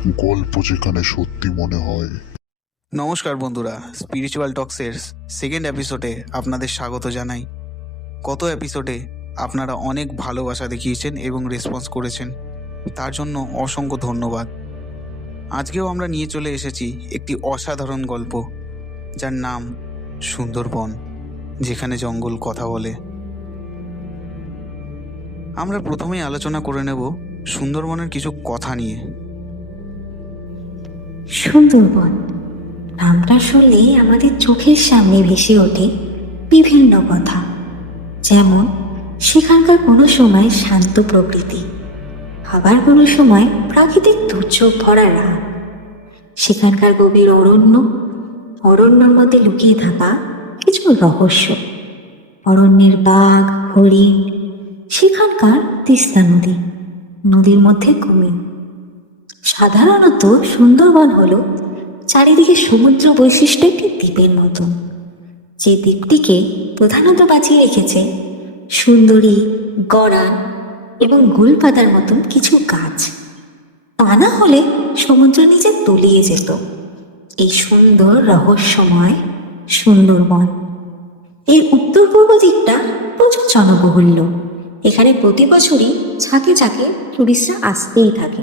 গল্প যেখানে সত্যি মনে হয়। নমস্কার বন্ধুরা, স্পিরিচুয়াল টক্সের সেকেন্ড এপিসোডে আপনাদের স্বাগত জানাই। গত এপিসোডে আপনারা অনেক ভালোবাসা দেখিয়েছেন এবং রেসপন্স করেছেন, তার জন্য অসংখ্য ধন্যবাদ। আজকেও আমরা নিয়ে চলে এসেছি একটি অসাধারণ গল্প, যার নাম সুন্দরবন, যেখানে জঙ্গল কথা বলে। আমরা প্রথমেই আলোচনা করে নেব সুন্দরবনের কিছু কথা নিয়ে। সুন্দরবন নামটা শুনলে আমাদের চোখের সামনে ভেসে ওঠে বিভিন্ন কথা, যেমন সেখানকার কোনো সময় শান্ত প্রকৃতি, আবার কোনো সময় প্রাকৃতিক দুর্যোগ ভরা রাত। সেখানকার গভীর অরণ্যের মধ্যে লুকিয়ে থাকা কিছু রহস্য, অরণ্যের বাঘ, হরিণ, সেখানকার তিস্তা নদী, নদীর মধ্যে কুমির। সাধারণত সুন্দরবন হলো চারিদিকে সমুদ্র বৈশিষ্ট্য একটি দ্বীপের মতো, যে দ্বীপটিকে প্রধানত বাঁচিয়ে রেখেছে সুন্দরী, গড়ান এবং গোলপাতার মতন কিছু গাছ। তা না হলে সমুদ্র নিচে তলিয়ে যেত এই সুন্দর রহস্যময় সুন্দরবন। এর উত্তর পূর্ব দিকটা প্রচুর জনবহুল্য। এখানে প্রতি বছরই ঝাঁকে ঝাঁকে টুরিস্টরা আসতেই থাকে।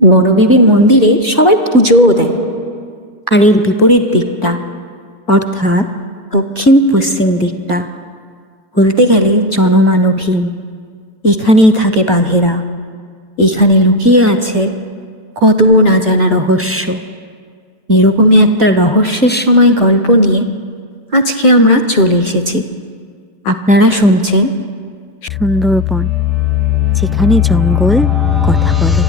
বনদেবীর মন্দিরে সবাই পুজোও দেয়। আর এর বিপরীত দিকটা, অর্থাৎ দক্ষিণ পশ্চিম দিকটা, বলতে গেলে জনমানবহীন। এখানেই থাকে বাঘেরা, এখানে লুকিয়ে আছে কত না জানা রহস্য। এরকমই একটা রহস্যের সময় গল্প নিয়ে আজকে আমরা চলে এসেছি। আপনারা শুনছেন সুন্দরবন, যেখানে জঙ্গল কথা বলে।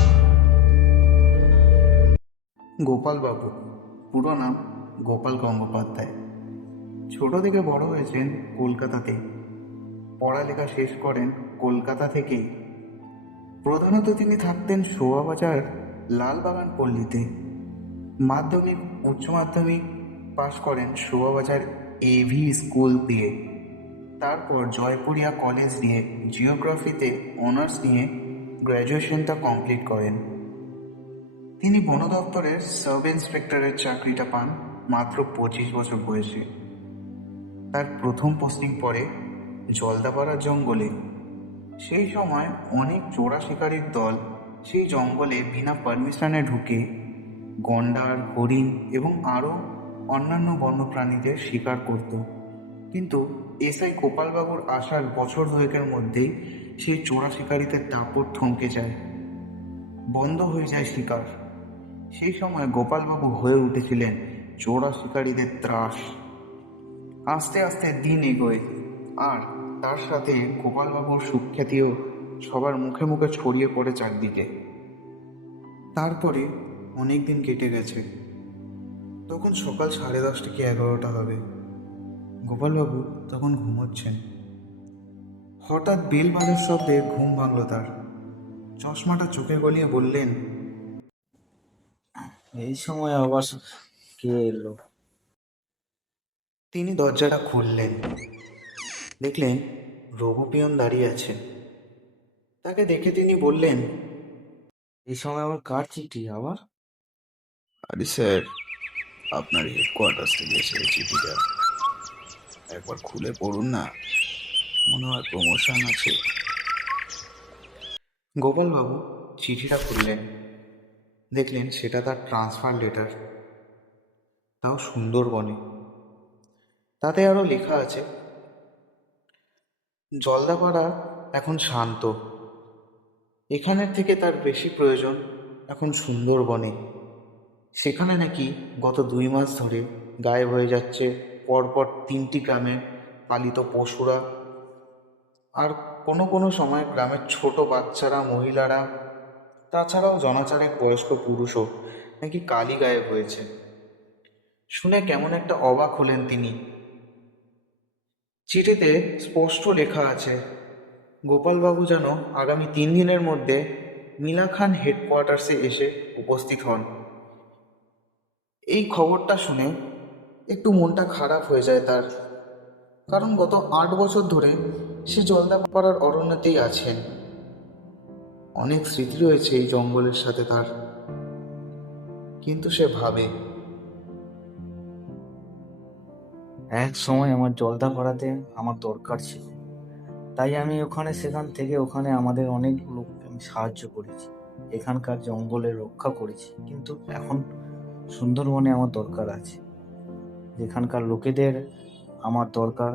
গোপালবাবু, পুরো নাম গোপাল গঙ্গোপাধ্যায়। ছোট থেকে বড় হয়েছেন কলকাতাতে। পড়ালেখা শেষ করেন কলকাতা থেকেই। প্রধানত তিনি থাকতেন শোভাবাজার লালবাগান পল্লীতে। মাধ্যমিক, উচ্চ মাধ্যমিক পাশ করেন শোভাবাজার এভি স্কুল দিয়ে। তারপর জয়পুরিয়া কলেজ দিয়ে জিওগ্রাফিতে অনার্স নিয়ে গ্র্যাজুয়েশনটা কমপ্লিট করেন। তিনি বন দপ্তরের সাব ইন্সপেক্টরের চাকরিটা পান মাত্র 25 বছর বয়সে। তার প্রথম পোস্টিং পড়ে জলদাপাড়ার জঙ্গলে। সেই সময় অনেক চোরা শিকারির দল সেই জঙ্গলে বিনা পারমিশনে ঢুকে গন্ডার, হরিণ এবং আরও অন্যান্য বন্যপ্রাণীদের শিকার করত। কিন্তু এসআই গোপালবাবুর আসার বছর দুয়েকের মধ্যেই সেই চোরা শিকারিদের দাপট থমকে যায়, বন্ধ হয়ে যায় শিকার। সেই সময় গোপালবাবু হয়ে উঠেছিলেন চোরা শিকারীদের ত্রাস। আস্তে আস্তে দিন এগোয়, আর তার সাথে গোপালবাবুর সুখ্যাতিও সবার মুখে মুখে ছড়িয়ে পড়ে চারদিকে। তারপরে অনেক দিন কেটে গেছে। তখন সকাল 10:30 কি 11টা হবে। গোপালবাবু তখন ঘুমোচ্ছেন। হঠাৎ বেল বাজার শব্দে ঘুম ভাঙল তার। চশমাটা চোখে গলিয়ে বললেন, এই সময় আবার কে এলো? তিনি দরজাটা খুললেন। দেখলেন রঘু পিয়ন দাঁড়িয়ে আছে। তাকে দেখে তিনি বললেন, এই সময় আবার কার চিঠি আবার? আরে স্যার, আপনার হেডকোয়ার্টার্স থেকে এসেছে চিঠিটা। একবার খুলে পড়ুন না, মনে হয় প্রমোশন আছে। গোপালবাবু চিঠিটা খুললেন। দেখলেন সেটা তার ট্রান্সফার লেটার, তাও সুন্দরবনে। তাতে আরও লেখা আছে, জলদাপাড়া এখন শান্ত, এখানের থেকে তার বেশি প্রয়োজন এখন সুন্দরবনে। সেখানে নাকি গত 2 মাস ধরে গায়েব হয়ে যাচ্ছে পরপর 3টি গ্রামের পালিত পশুরা। আর কোনো কোনো সময় গ্রামের ছোট বাচ্চারা, মহিলারা, তাছাড়াও জনাচারেক বয়স্ক পুরুষও নাকি কালই গায়েব হয়েছে। শুনে কেমন একটা অবাক হলেন তিনি। চিঠিতে স্পষ্ট লেখা আছে, গোপালবাবু যেন আগামী 3 দিনের মধ্যে মিলাখান হেডকোয়ার্টার্সে এসে উপস্থিত হন। এই খবরটা শুনে একটু মনটা খারাপ হয়ে যায় তার, কারণ গত 8 বছর ধরে সে জলদাপাড়ার অরণ্যতেই আছেন। অনেক স্মৃতি রয়েছে এই জঙ্গলের সাথে তার। কিন্তু সে ভাবে, এক সময় আমার জলদা পাড়াতে আমার দরকার ছিল, তাই আমি সেখান থেকে ওখানে আমাদের অনেক লোককে আমি সাহায্য করেছি, এখানকার জঙ্গলের রক্ষা করেছি। কিন্তু এখন সুন্দরবনে আমার দরকার আছে, যেখানকার লোকেদের আমার দরকার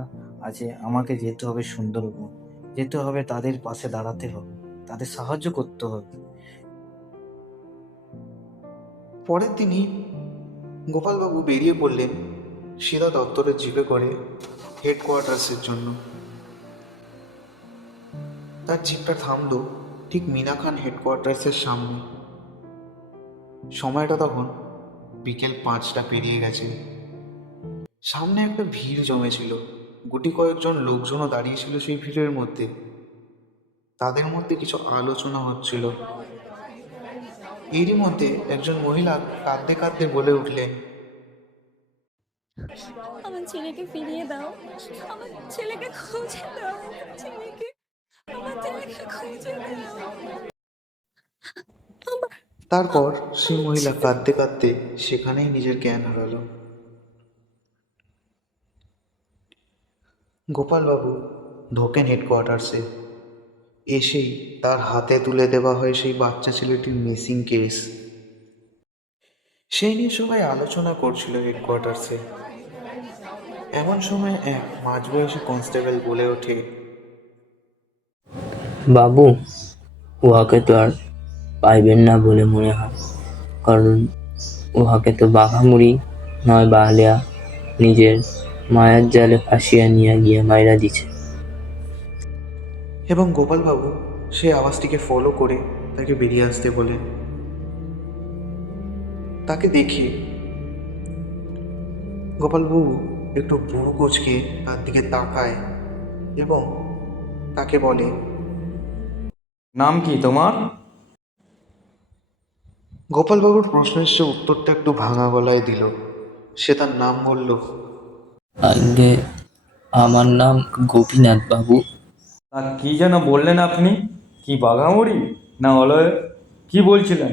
আছে। আমাকে যেতে হবে সুন্দরবন, যেতে হবে, তাদের পাশে দাঁড়াতে হবে, তাদের সাহায্য করতে হবে। পরের দিনই গোপালবাবু বেরিয়ে পড়লেন সিধা দপ্তরের জিপে করে হেডকোয়ার্টার্সের জন্য। তার জিপটা থামলো ঠিক মিনা খান হেডকোয়ার্টার্সের সামনে। সময়টা তখন বিকেল 5টা পেরিয়ে গেছে। সামনে একটা ভিড় জমেছিল, গুটি কয়েকজন লোকজনও দাঁড়িয়েছিল সেই ভিড়ের মধ্যে। তাদের মধ্যে কিছু আলোচনা হচ্ছিল। এরই মধ্যে একজন মহিলা কাঁদতে কাঁদতে বলে উঠলেন, আমার ছেলেকে ফিরিয়ে দাও, আমার ছেলেকে খুঁজে দাও, আমার ছেলেকে খুঁজে দাও। তারপর সেই মহিলা কাঁদতে কাঁদতে সেখানেই নিজের জ্ঞান হারালো। গোপালবাবু ঢোকেন হেডকোয়ার্টার্সে। এসেই তার হাতে তুলে দেওয়া হয় সেই বাচ্চা ছেলেটির মিসিং কেস। সেই নিয়ে সবাই আলোচনা করছিল হেডকোয়ার্টার্সে। এমন সময় এক মাঝবয়সী কনস্টেবল বলে ওঠে, বাবু, উহাকে তো আর পাইবেন না বলে মনে হয়, কারণ উহাকে তো বাঘামুড়ি নয় বাহলিয়া নিজের মায়ার জালে ফাঁসিয়া নিয়ে গিয়ে মাইরা দিছে। এবং গোপালবাবু সে আওয়াজটিকে ফলো করে তাকে বেরিয়ে আসতে বলেন। তাকে দেখে গোপালবাবু একটু ভ্রু কুঁচকে তার দিকে তাকায় এবং তাকে বলে, নাম কি তোমার? গোপালবাবুর প্রশ্নের সে উত্তরটা একটু ভাঙা গলায় দিল। সে তার নাম বলল। আগে আমার নাম গোপীনাথ বাবু। তা কি যেন বললেন আপনি? কি বাঘামুড়ি না হলো কি বলছিলেন?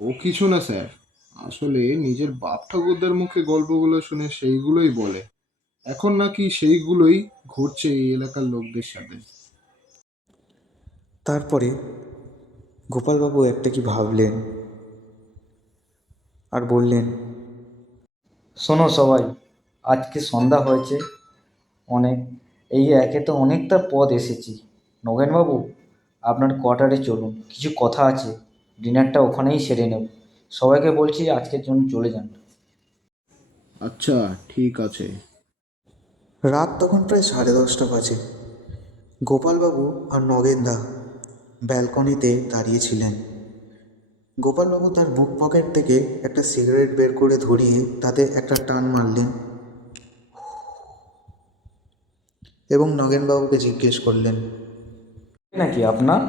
ও কিছু না স্যার, আসলে নিজের বাপ ঠাকুরদার মুখে গল্পগুলো শুনে সেইগুলোই বলে। এখন নাকি সেইগুলোই ঘটছে এই এলাকার লোকদের সাথে। তারপরে গোপালবাবু একটা কি ভাবলেন আর বললেন, শোনো সবাই, আজকে সন্ধ্যা হয়েছে অনেক, এই একে তো অনেকটা পথ এসেছি। নগেনবাবু, আপনার কোয়ার্টারে চলুন, কিছু কথা আছে, ডিনারটা ওখানেই সেরে নেব। সবাইকে বলছি আজকের জন্য চলে যান। আচ্ছা, ঠিক আছে। রাত তখন প্রায় 10:30 বাজে। গোপালবাবু আর নগেনদা ব্যালকনিতে দাঁড়িয়েছিলেন। গোপালবাবু তার বুক পকেট থেকে একটা সিগারেট বের করে ধরিয়ে তাতে একটা টান মারলেন এবং নগেনবাবুকে জিজ্ঞেস করলেন, নাকি আপনার?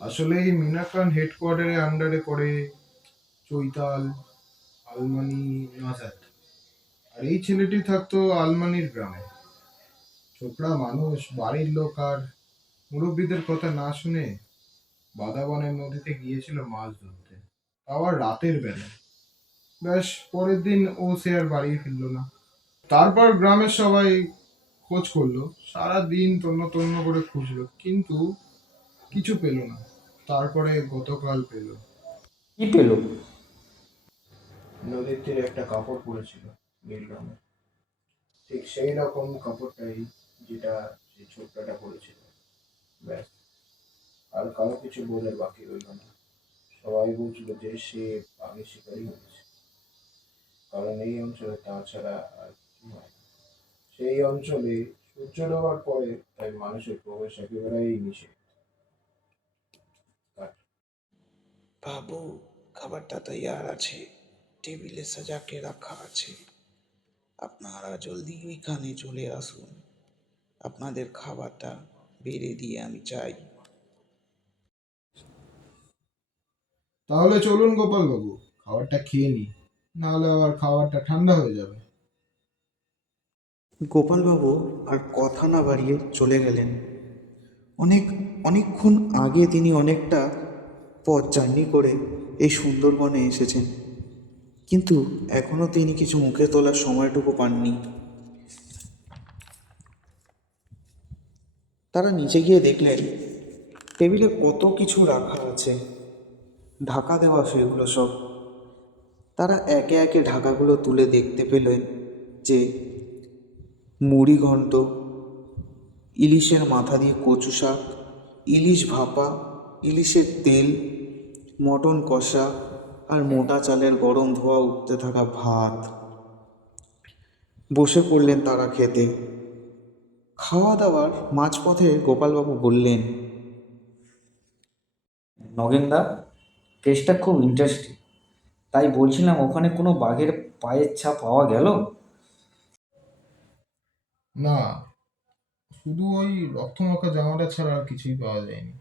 আসলে এই মিনাখান হেডকোয়ার্টারের আন্ডারে পড়ে চৈতাল, আলমানি, নাজাত। আর এই ছেলেটি থাকতো আলমানির গ্রামে। ছোকরা মানুষ, বাড়ির লোক আর মুরব্বীদের কথা না শুনে বাদাবনের নদীতে গিয়েছিল মাছ ধরতে, আবার রাতের বেলা। ব্যাস, পরের দিন সে আর বাড়ি ফিরল না। তারপর গ্রামের সবাই খোঁজ করলো, সারা দিন তন্ন তন্ন করে খুঁজলো, কিন্তু কিছু পেল না। তারপরে গতকাল পেল। কি পেল? নদীর তীরে একটা কাপড় পড়েছিল, নীল রঙের, ঠিক সেই রকম কাপড়টাই যেটা সেই ছোট্টটা পড়েছিল। ব্যাস, আর কারো কিছু বলে বাকি রইল না। সবাই বুঝলো যে সে বাঘের শিকারই হয়েছে, কারণ এই অঞ্চলে তাছাড়া আর কিছু হয় না। সেই অঞ্চলে সূর্য ডোবার পরে তাই মানুষের প্রবেশ একেবারেই নিষেধ। বাবু, খাবারটা তৈয়ার আছে, টেবিলে সাজাকে রাখা আছে। আপনারা জলদি ওইখানে চলে আসুন, আপনাদের খাবারটা বেড়ে দিয়ে আমি চাই। তাহলে চলুন গোপাল বাবু, খাবারটা খেয়ে নি, নাহলে আবার খাবারটা ঠান্ডা হয়ে যাবে। গোপালবাবু আর কথা না বাড়িয়ে চলে গেলেন। অনেকক্ষণ আগে তিনি অনেকটা পথ জার্নি করে এই সুন্দরবনে এসেছেন, কিন্তু এখনও তিনি কিছু মুখে তোলার সময়টুকু পাননি। তারা নিচে গিয়ে দেখলেন টেবিলে কত কিছু রাখা আছে, ঢাকা দেওয়া সেগুলো সব। তারা একে একে ঢাকাগুলো তুলে দেখতে পেলেন যে মুড়ি ঘন্ট, ইলিশের মাথা দিয়ে কচু শাক, ইলিশ ভাপা, ইলিশের তেল, মটন কষা আর মোটা চালের গরম ধোয়া উঠতে থাকা ভাত। বসে পড়লেন তারা খেতে। খাওয়া দাওয়ার মাঝপথে গোপালবাবু বললেন, নগেনদা, কেসটা খুব ইন্টারেস্টিং। তাই বলছিলাম, ওখানে কোনো বাঘের পায়ের ছাপ পাওয়া গেল? না, শুধু ওই রক্তমাখা জামাটা ছাড়া আর কিছুই পাওয়া যায়নি।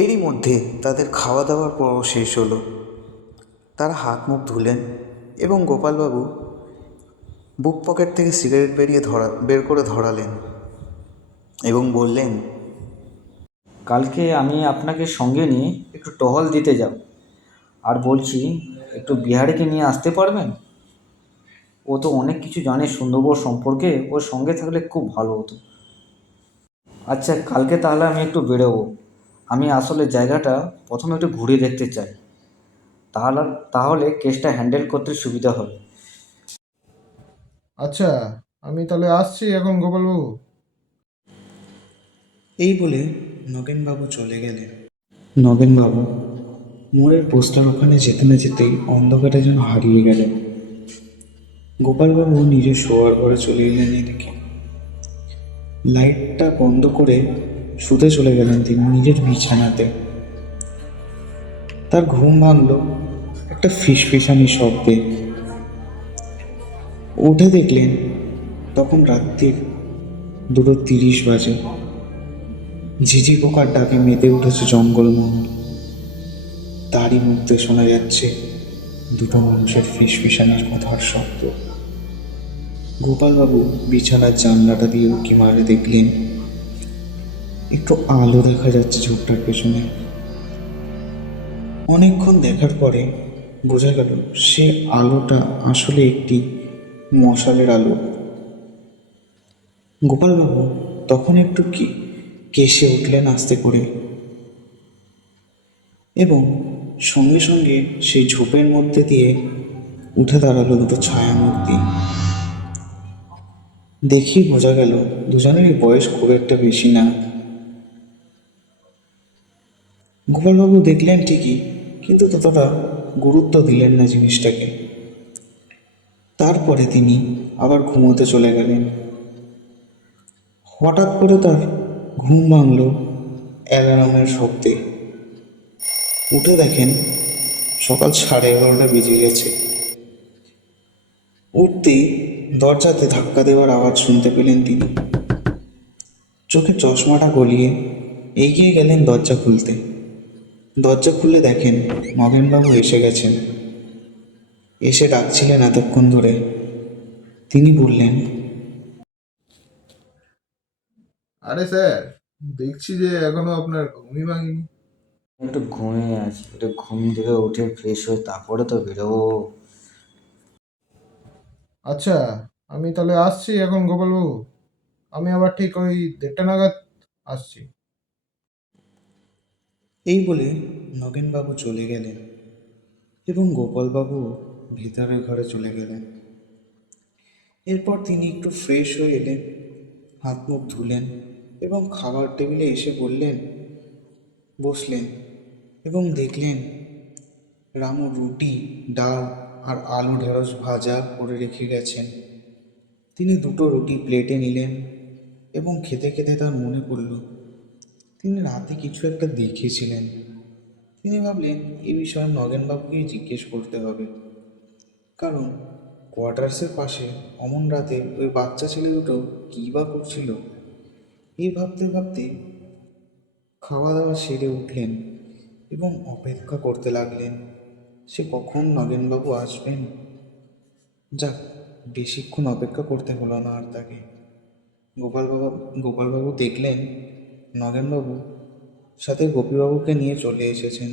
এরই মধ্যে তাদের খাওয়া দাওয়ার পর শেষ হলো। তারা হাত মুখ ধুলেন এবং গোপালবাবু বুক পকেট থেকে সিগারেট বের করে ধরালেন এবং বললেন, কালকে আমি আপনাকে সঙ্গে নিয়ে একটু টহল দিতে যাব। আর বলছি, একটু বিহারিকে নিয়ে আসতে পারবেন? ও তো অনেক কিছু জানে সুন্দরবন সম্পর্কে, ওর সঙ্গে থাকলে খুব ভালো হতো। আচ্ছা, কালকে তাহলে আমি একটু বেরোবো। আমি আসলে জায়গাটা প্রথমে একটু ঘুরে দেখতে চাই, তাহলে তাহলে কেসটা হ্যান্ডেল করতে সুবিধা হবে। আচ্ছা, আমি তাহলে আসছি এখন গোপালবাবু। এই বলে নগেনবাবু চলে গেলেন। নগেনবাবু মোড়ের পোস্টার ওখানে যেতে না যেতেই অন্ধকারে যেন হারিয়ে গেলেন। গোপালবাবু নিজের শোয়ার ঘরে চলে এলেন। এদিকে লাইটটা বন্ধ করে শুতে চলে গেলেন তিনি নিজের বিছানাতে। তার ঘুম ভাঙল একটা ফিসফিসানি শব্দে। উঠে দেখলেন তখন রাত্রির 2:30 বাজে। ঝিঝি পোকার ডাকে মেতে উঠেছে জঙ্গলমহল। তারই মধ্যে শোনা যাচ্ছে দুটো মানুষের ফিসফিসানির কথার শব্দ। গোপালবাবু বিছানার জানলাটা দিয়ে উঁকি মারে দেখলেন একটু আলো দেখা যাচ্ছে ঝোপটার পেছনে। অনেকক্ষণ দেখার পরে বোঝা গেল সে আলোটা আসলে একটি মশালের আলো। গোপালবাবু তখন একটু কেশে উঠলেন আস্তে করে, এবং সঙ্গে সঙ্গে সেই ঝোপের মধ্যে দিয়ে উঠে দাঁড়ালো দুটো ছায়ামূর্তি। দেখেই বোঝা গেল দুজনেরই বয়স খুব একটা বেশি না। গোপালবাবু দেখলেন ঠিকই, কিন্তু ততটা গুরুত্ব দিলেন না জিনিসটাকে। তারপরে তিনি আবার ঘুমোতে চলে গেলেন। হঠাৎ করে তার ঘুম ভাঙল অ্যালার্মের শব্দে। উঠে দেখেন সকাল 11:30 বেজে গেছে। উঠতেই দরজাতে ধাক্কা দেওয়ার আওয়াজ শুনতে পেলেন তিনি। চোখে চশমাটা গলিয়ে এগিয়ে গেলেন দরজা খুলতে। দরজা খুলে দেখেন নগেনবাবু এসে গেছেন। এসে ডাকছিলেন এতক্ষণ ধরে। তিনি বললেন, আরে স্যার, দেখছি যে এখনো আপনার ঘুমই ভাঙেনি। একটু ঘুমিয়ে আছি, একটু ঘুম থেকে উঠে ফ্রেশ হয়ে তারপরে তো বেরোবো। আচ্ছা, আমি তাহলে আসছি এখন গোপালবাবু। আমি আবার ঠিক ওই 1:30 নাগাদ আসছি। এই বলে নগেনবাবু চলে গেলেন এবং গোপালবাবু ভিতরের ঘরে চলে গেলেন। এরপর তিনি একটু ফ্রেশ হয়ে এলেন, হাত মুখ ধুলেন এবং খাবার টেবিলে এসে বসলেন এবং দেখলেন রামু রুটি, ডাল আর আলু ঢেঁড়স ভাজা করে রেখে গেছেন। তিনি দুটো রুটি প্লেটে নিলেন এবং খেতে খেতে তার মনে পড়ল তিনি রাতে কিছু একটা দেখেছিলেন। তিনি ভাবলেন এ বিষয়ে নগেনবাবুকেই জিজ্ঞেস করতে হবে, কারণ কোয়ার্টার্সের পাশে অমন রাতে ওই বাচ্চা ছেলে দুটো কী বা করছিল। এই ভাবতে ভাবতে খাওয়া দাওয়া সেরে উঠলেন এবং অপেক্ষা করতে লাগলেন সে কখন নগেনবাবু আসবেন। যাক, বেশিক্ষণ অপেক্ষা করতে হলো না আর তাকে। গোপালবাবু দেখলেন নগেনবাবু সাথে গোপীবাবুকে নিয়ে চলে এসেছেন।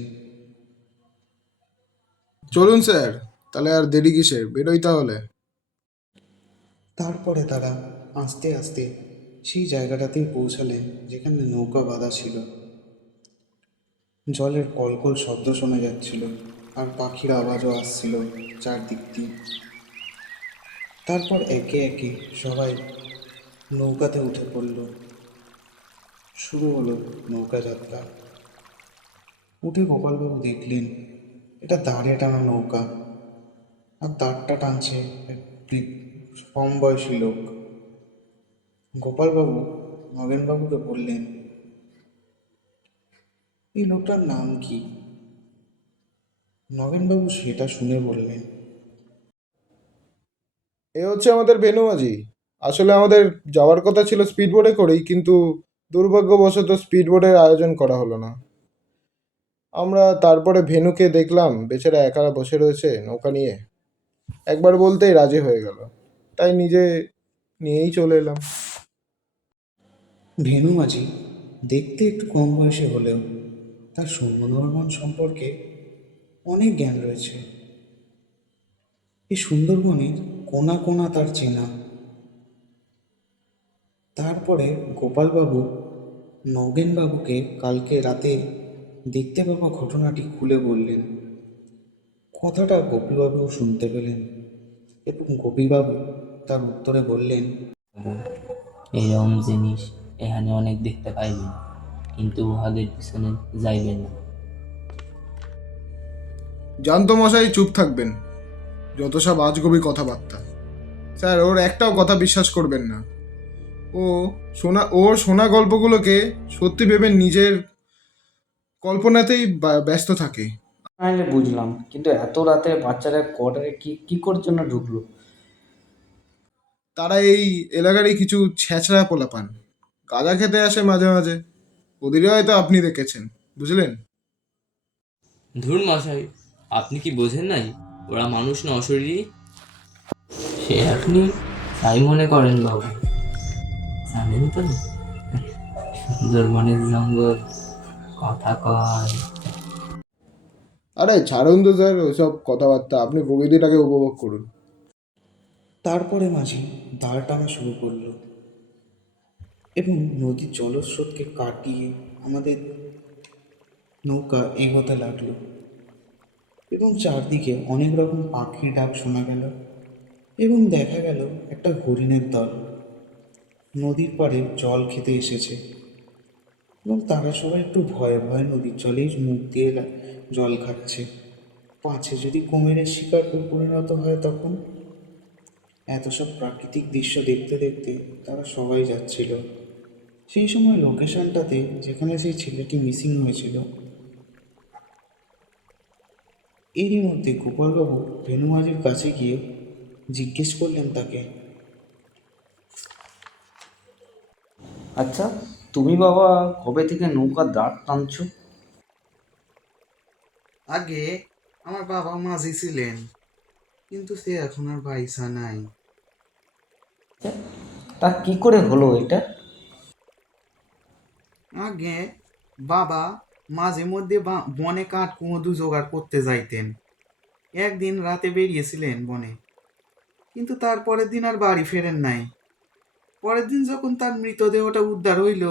চলুন স্যার, তাহলে আর দেরি কিসের, বেরোই তাহলে। তারপরে তারা আস্তে আস্তে সেই জায়গাটাতেই পৌঁছালেন যেখানে নৌকা বাঁধা ছিল। জলের কলকল শব্দ শোনা যাচ্ছিল, আর পাখির আওয়াজও আসছিল চারদিক দিয়ে। তারপর একে একে সবাই নৌকাতে উঠে পড়ল। শুরু হলো নৌকা যাত্রা। উঠে গোপালবাবু দেখলেন এটা দাঁড়ে টানা নৌকা, আর দাঁড়টা টানছে এক কম বয়সী লোক। গোপালবাবু নগেনবাবুকে বললেন, এই লোকটার নাম কি? নগেনবাবু সেটা শুনে বললেন, এ হচ্ছে আমাদের বেনুমাঝি। আসলে আমাদের যাওয়ার কথা ছিল স্পিড বোটে করেই, কিন্তু দুর্ভাগ্যবশত স্পিড বোটের আয়োজন করা হলো না। আমরা তারপরে ভেনুকে দেখলাম বেচারা একা বসে রয়েছে নৌকা নিয়ে, একবার বলতেই রাজি হয়ে গেল, তাই নিজে নিয়েই চলে এলাম। ভেনু মাঝি দেখতে একটু কম বয়সে হলেও তার সুন্দরবন সম্পর্কে অনেক জ্ঞান রয়েছে। এই সুন্দরবনের কোনা কোনা তার চেনা। তারপরে গোপালবাবু নগেনবাবুকে কালকে রাতে দেখতে পাওয়া ঘটনাটি খুলে বললেন। কথাটা গোপীবাবুও শুনতে পেলেন, এবং গোপীবাবু তার উত্তরে বললেন, এরকম জিনিস এখানে অনেক দেখতে পাইবেন, কিন্তু উহাদের পিছনে যাইবেন না। জানতো মশাই, চুপ থাকবেন, যত সব আজগুবি কথাবার্তা। স্যার, ওর একটাও কথা বিশ্বাস করবেন না। ওর শোনা গল্পগুলোকে সত্যি ভেবে নিজের কল্পনাতেই ব্যস্ত থাকে। নাহলে বুঝলাম, কিন্তু এত রাতে বাচ্চারা কোয়ার্টারে কি কি করার জন্য ঢুকলো? তারা এই এলাকারই কিছু ছেঁচড়া পোলাপান, গাঁজা খেতে আসে মাঝে মাঝে, ওদেরই হয়তো আপনি দেখেছেন, বুঝলেন? ধুর মশাই, আপনি কি বোঝেন নাই ওরা মানুষ না অশরীরী? সে আপনি তাই মনে করেন বাবু, জানেন তো সুন্দরবনের জঙ্গল কথা কয়। আরে ছাড়ুন তো স্যার ওইসব কথাবার্তা, আপনি প্রকৃতিটাকে উপভোগ করুন। তারপরে মাঝি দাঁড় টানা শুরু করলো, এবং নদীর জলস্রোতকে কাটিয়ে আমাদের নৌকা এগোতে লাগলো, এবং চারদিকে অনেক রকম পাখির ডাক শোনা গেল, এবং দেখা গেল একটা হরিণের দল নদীর পাড়ে জল খেতে এসেছে, এবং তারা সবাই একটু ভয়ে ভয়ে নদীর জলেই মুখ দিয়ে জল খাচ্ছে। পাছে যদি কুমিরের শিকার পরিণত হয় তখন। এত সব প্রাকৃতিক দৃশ্য দেখতে দেখতে তারা সবাই যাচ্ছিল সেই সময় লোকেশনটাতে যেখানে সেই ছেলেটি মিসিং হয়েছিল। এরই মধ্যে গোপালবাবু ভেনুমাঝির কাছে গিয়ে জিজ্ঞেস করলেন তাকে, আচ্ছা, তুমি বাবা কবে থেকে নৌকার দাঁড় টানছো? আগে আমার বাবা মাঝি ছিলেন, কিন্তু সে এখন আর বাইসা নাই। তা কি করে হলো এটা? আগে বাবা মাঝে মধ্যে বনে কাঠ কুঁদু জোগাড় করতে যাইতেন। একদিন রাতে বেরিয়েছিলেন বনে, কিন্তু তারপরের দিন আর বাড়ি ফেরেন নাই। পরের দিন যখন তার মৃতদেহটা উদ্ধার হইল,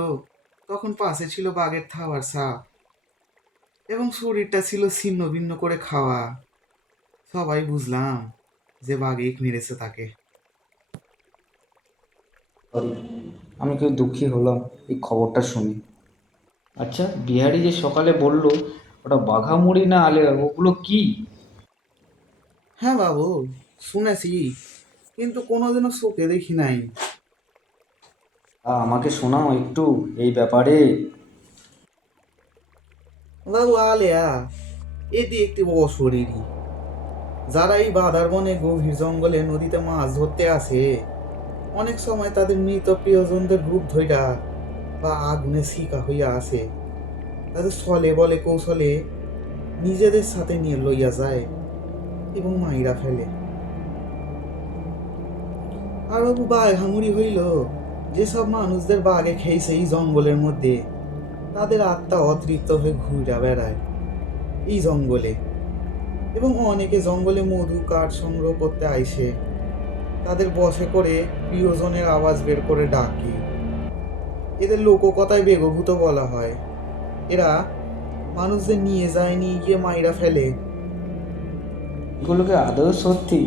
তখন পাশে ছিল বাঘের থাবার ছাপ, এবং শরীরটা ছিল ছিন্ন ভিন্ন করে খাওয়া। সবাই বুঝলাম যে বাঘ মেরেছে তাকে। সরি, আমি খুব দুঃখী হলাম এই খবরটা শুনে। আচ্ছা, বিহারি যে সকালে বললো ওটা বাঘামুড়ি না আলে, ওগুলো কি? হ্যাঁ বাবু, শুনেছি, কিন্তু কোনোদিনও চোখে দেখি নাই। আমাকে শোনাও একটু এই ব্যাপারে। বাবু আলেয়া এটি একটি অশরীরী, যারা এই বাঁধারবনে গভীর জঙ্গলে নদীতে মাছ ধরতে আসে, অনেক সময় তাদের মৃত প্রিয়জনদের রূপ ধইরা বা আগুনে শিকা হইয়া আসে, তাদের ছলে বলে কৌশলে নিজেদের সাথে নিয়ে লইয়া যায় এবং মাইরা ফেলে। আর বাবু বাঘামুড়ি হইল যেসব মানুষদের বাঘে খেয়েছে এই জঙ্গলের মধ্যে, তাদের আত্মা অতৃপ্ত হয়ে ঘুরে বেড়ায় এই জঙ্গলে, এবং অনেকে জঙ্গলে মধু কাঠ সংগ্রহ করতে আইসে তাদের বশে করে প্রিয়জনের আওয়াজ বের করে ডাকে। এদের লোককথায় বেগভূত বলা হয়। এরা মানুষদের নিয়ে যায়, নিয়ে গিয়ে মাইরা ফেলে। এগুলোকে আদৌ সত্যি?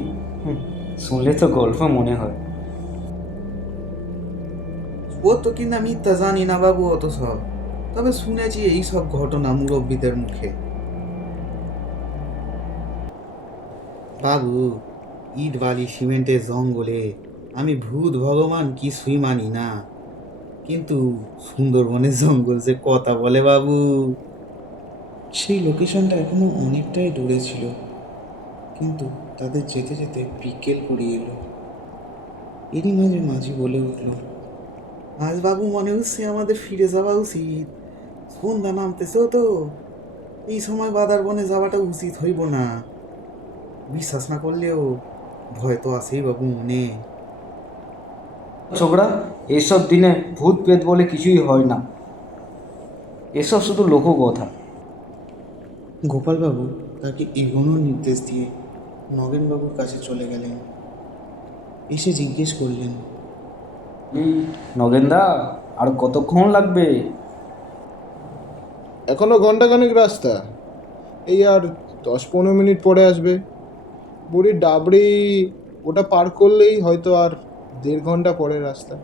শুনলে তো গল্প মনে হয়। ও তো কিনা মিথ্যা জানি না বাবু অত সব, তবে শুনেছি এই সব ঘটনা মুরব্বীদের মুখে। বাবু, ইট বালি সিমেন্টের জঙ্গলে আমি ভূত ভগবান কিছুই মানি না, কিন্তু সুন্দরবনের জঙ্গল যে কথা বলে বাবু। সেই লোকেশনটা এখনো অনেকটাই দূরে ছিল, কিন্তু তাদের যেতে যেতে বিকেল গড়িয়ে এলো। এরই মাঝে মাঝি বলে উঠল, আজ বাবু মনে হচ্ছে আমাদের ফিরে যাওয়া উচিত। সন্ধ্যা নামতেছেও তো, এই সময় বাদারবনে যাওয়াটা উচিত হইব না। বিশ্বাস না করলেও ভয় তো আছেই বাবু মনে। ছোকরা, এসব দিনে ভূত পেত বলে কিছুই হয় না, এসব শুধু লোককথা। গোপালবাবু তাকে এগোনোর নির্দেশ দিয়ে নগেনবাবুর কাছে চলে গেলেন। এসে জিজ্ঞেস করলেন, এই নগেনদা, আর কতক্ষণ লাগবে? এখনো ঘন্টাখানেক রাস্তা, এই আর 10-15 মিনিট পরে আসবে। বুড়ির ডাবরি ওটা পার করলেই হয়তো আর 1.5 ঘন্টা পরে রাস্তা।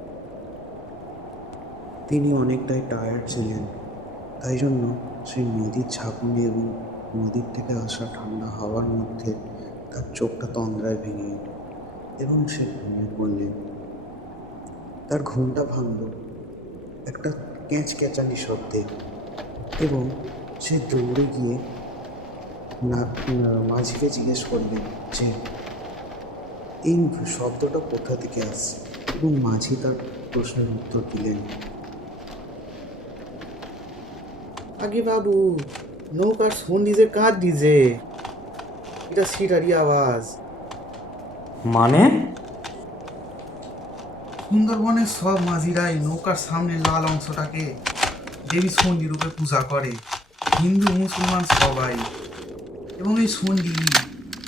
তিনি অনেকটাই টায়ার্ড ছিলেন, তাই জন্য সেই নদীর ঝাঁকুনি এবং নদীর থেকে আসা ঠান্ডা হাওয়ার মধ্যে তার চোখটা তন্দ্রায় ভেঙে এলো এবং সে ঘুমিয়ে পড়লেন। তার ঘুমটা ভাঙল একটা ক্যাঁচক্যাঁচানি শব্দে, এবং সে দৌড়ে গিয়ে মাঝিকে জিজ্ঞেস করলেন যে এই শব্দটা কোথা থেকে আসছে, এবং মাঝি তার প্রশ্নের উত্তর দিলেন, আগে বাবু, নৌকার ফোন ডিজে কার ডিজে, এটা সিটারই আওয়াজ। মানে? সুন্দরবনের সব মাঝিরাই নৌকার সামনে লাল অংশটাকে দেবী সন্ধি রূপে পূজা করে, হিন্দু মুসলমান সবাই। এবং এই সন্ধি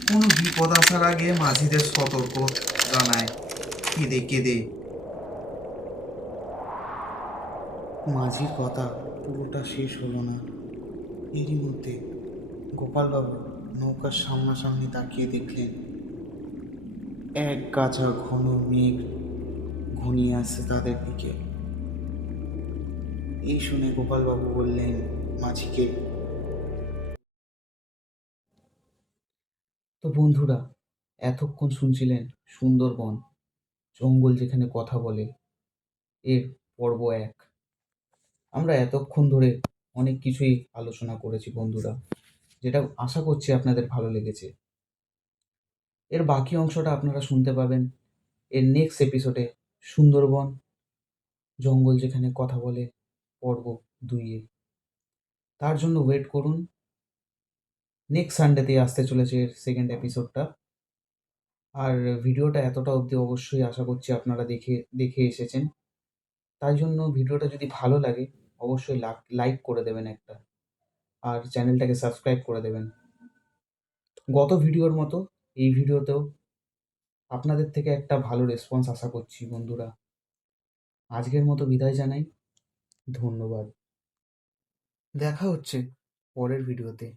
কোনো বিপদ আসার আগে মাঝিদের সতর্ক জানায় কেঁদে কেঁদে। মাঝির কথা পুরোটা শেষ হলো না, এরই মধ্যে গোপালবাবু নৌকার সামনাসামনি তাকিয়ে দেখলেন এক গাছা ঘন মেঘ ঘনিয়ে আসছে তাদের দিকে। এই শুনে গোপালবাবু বললেন মাঝিকে, তো বন্ধুরা, এতক্ষণ শুনছিলেন সুন্দরবন, জঙ্গল যেখানে কথা বলে, এর পর্ব 1। আমরা এতক্ষণ ধরে অনেক কিছুই আলোচনা করেছি বন্ধুরা, যেটা আশা করছি আপনাদের ভালো লেগেছে। এর বাকি অংশটা আপনারা শুনতে পাবেন এর নেক্সট এপিসোডে, সুন্দরবন জঙ্গল যেখানে কথা বলে পর্ব 2-এ। তার জন্য ওয়েট করুন, নেক্সট সানডেতে আসতে চলেছে এর সেকেন্ড এপিসোডটা। আর ভিডিওটা এতটা অবধি অবশ্যই আশা করছি আপনারা দেখে এসেছেন, তাই জন্য ভিডিওটা যদি ভালো লাগে অবশ্যই লাইক করে দেবেন একটা, আর চ্যানেলটাকে সাবস্ক্রাইব করে দেবেন। গত ভিডিওর মতো এই ভিডিওতেও আপনাদের থেকে একটা ভালো রেসপন্স আশা করছি বন্ধুরা। আজকের মতো বিদায় জানাই, ধন্যবাদ। দেখা হচ্ছে পরের ভিডিওতে।